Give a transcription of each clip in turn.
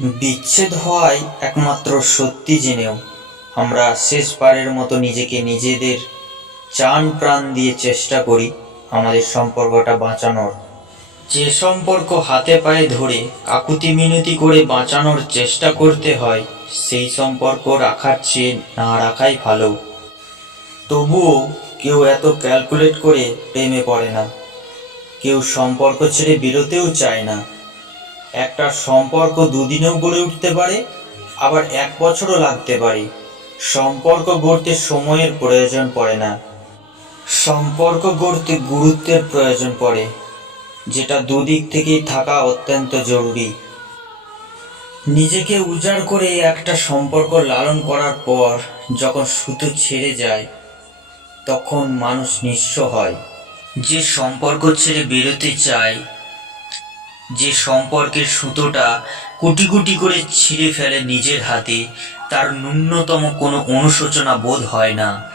বিচ্ছেদ হওয়ায় একমাত্র সত্যি জেনেও আমরা শেষবারের মতো নিজেকে নিজেদের চান প্রাণ দিয়ে চেষ্টা করি আমাদের সম্পর্কটা বাঁচানোর। যে সম্পর্ক হাতে পায়ে ধরে কাকুতি মিনতি করে বাঁচানোর চেষ্টা করতে হয়, সেই সম্পর্ক রাখার চেয়ে না রাখাই ভালো। তবুও কেউ এত ক্যালকুলেট করে প্রেমে পড়ে না। কেউ সম্পর্ক ছেড়ে বেরোতেও চায় না। একটা সম্পর্ক দুদিনেও গড়ে উঠতে পারে, আবার এক বছরও লাগতে পারে। সম্পর্ক গড়তে সময়ের প্রয়োজন পড়ে না। সম্পর্ক গড়তে গুরুত্বের প্রয়োজন পড়ে, যেটা দুদিক থেকেই থাকা অত্যন্ত জরুরি। নিজেকে উজাড় করে একটা সম্পর্ক লালন করার পর যখন সুতো ছেড়ে যায়, তখন মানুষ নিঃস্ব হয়। যে সম্পর্ক ছেড়ে বেরোতে চায় যে সম্পর্কের সুতোটা কুটি কুটি করে ছিঁড়ে ফেলে নিজের হাতে, তার ন্যূনতম কোনো অনুশোচনা বোধ হয় না।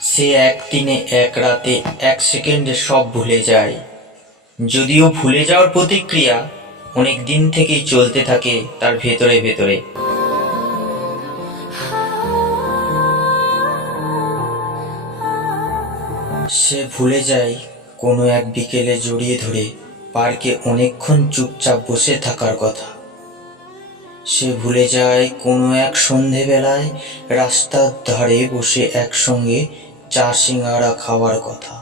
সে এক দিনে এক রাতে, এক সেকেন্ডে সব ভুলে যায়। যদিও ভুলে যাওয়ার প্রতিক্রিয়া অনেক দিন থেকেই চলতে থাকে তার ভেতরে ভেতরে। সে ভুলে যায় কোনো এক বিকেলে জড়িয়ে ধরে। পার্কে অনেকক্ষণ চুপচাপ বসে থাকার কথা। সে ভুলে যায় কোনো এক সন্ধেবেলায় রাস্তার ধারে বসে একসঙ্গে চা সিঙ্গাড়া খাওয়ার কথা।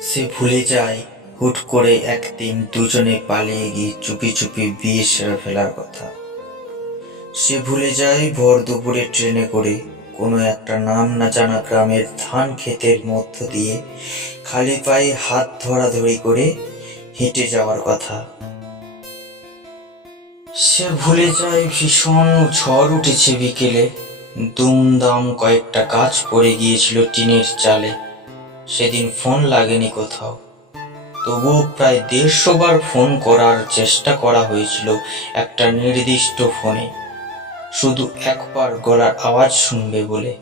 সে ভুলে যায় হুট করে একদিন দুজনে পালিয়ে গিয়ে চুপি চুপি বিয়ে সেরে ফেলার কথা। সে ভুলে যায় ভর দুপুরে ট্রেনে করে কোনো একটা নাম না জানা গ্রামের ধান ক্ষেতের মধ্য দিয়ে খালি পায়ে হাত ধরাধরি করে হেঁটে যাওয়ার কথা। সে ভুলে যায় ভীষণ ঝড় উঠেছে বিকেলে। দুমদাম কয়েকটা গাছ পড়ে গিয়েছিল টিনের চালে। সেদিন ফোন লাগেনি কোথাও। তবুও প্রায় দেড়শো বার ফোন করার চেষ্টা করা হয়েছিল একটা নির্দিষ্ট ফোনে। শুধু একবার গলার আওয়াজ শুনবে বলে।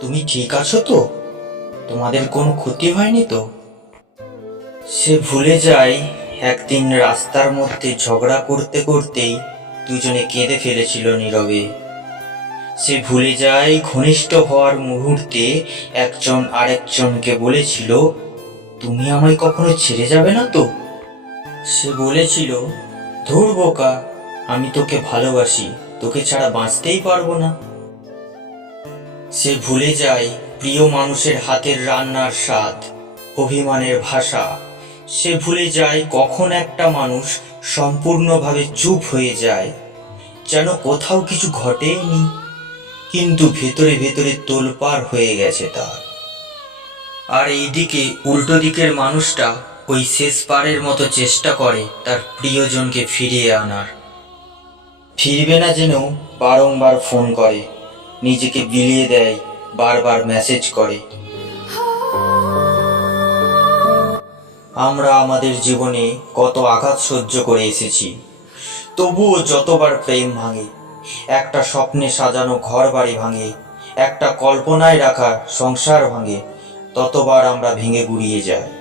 তুমি ঠিক আছো তো? তোমাদের কোনো ক্ষতি হয়নি তো? সে ভুলে যায়, একদিন রাস্তার মধ্যে ঝগড়া করতে করতেই দুজনে কেঁদে ফেলেছিল নীরবে। সে ভুলে যায়, ঘনিষ্ঠ হওয়ার মুহূর্তে একজন আরেকজনকে বলেছিল, তুমি আমায় কখনো ছেড়ে যাবে না তো? সে বলেছিল, ধুর বোকা, আমি তোকে ভালোবাসি, তোকে ছাড়া বাঁচতেই পারব না। সে ভুলে যায়, প্রিয় মানুষের হাতের রান্নার স্বাদ, অভিমানের ভাষা সে ভুলে যায় কখন একটা মানুষ সম্পূর্ণভাবে চুপ হয়ে যায়। যেন কোথাও কিছু ঘটেনি, কিন্তু ভেতরে ভেতরে তোলপাড় হয়ে গেছে তার। আর এইদিকে উল্টো দিকের মানুষটা ওই শেষ পারের মতো চেষ্টা করে তার প্রিয়জনকে ফিরিয়ে আনার। ফিরবে না জেনেও বারংবার ফোন করে, নিজেকে বিলিয়ে দেয়, বারবার মেসেজ করে। আমরা আমাদের জীবনে কত আঘাত সহ্য করে এসেছি। তবুও যতবার প্রেম ভাঙে, একটা স্বপ্নে সাজানো ঘর বাড়ি ভাঙে, একটা কল্পনায় রাখা সংসার ভাঙে, ততবার আমরা ভেঙে গুড়িয়ে যাই।